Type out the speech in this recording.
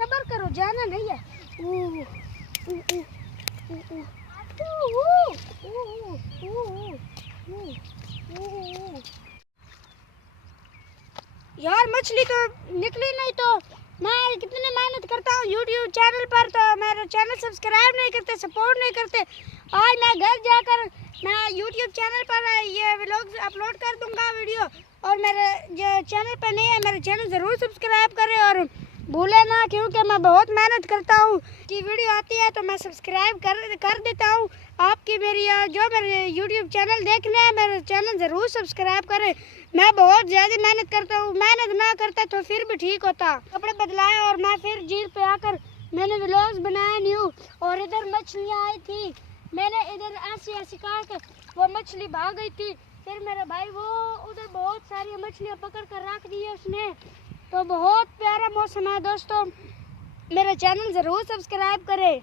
सब्र करो, जाना नहीं है। यार मछली तो निकली नहीं, तो मैं कितनी मेहनत करता हूँ यूट्यूब चैनल पर, तो मेरा चैनल सब्सक्राइब नहीं करते, सपोर्ट नहीं करते। आज मैं घर जाकर मैं यूट्यूब चैनल पर ये व्लॉग अपलोड कर दूंगा वीडियो, और मेरे जो चैनल पर नहीं है मेरे चैनल ज़रूर सब्सक्राइब करें और भूले ना, क्योंकि मैं बहुत मेहनत करता हूँ कि वीडियो आती है तो मैं सब्सक्राइब कर देता हूँ। आपकी मेरी जो मेरे यूट्यूब चैनल देखने हैं मेरे चैनल ज़रूर सब्सक्राइब करें। मैं बहुत ज़्यादा मेहनत करता हूँ, मेहनत ना करता तो फिर भी ठीक होता। कपड़े बदलाए और मैं फिर झील पे आकर मैंने व्लॉग्स बनाए न्यू, और इधर मछलियाँ आई थी, मैंने इधर ऐसी कहा कि वो मछली भाग गई थी। फिर मेरा भाई वो उधर बहुत सारी मछलियाँ पकड़ कर रख दी है उसने। तो बहुत प्यारा मौसम है दोस्तों, मेरा चैनल ज़रूर सब्सक्राइब करें।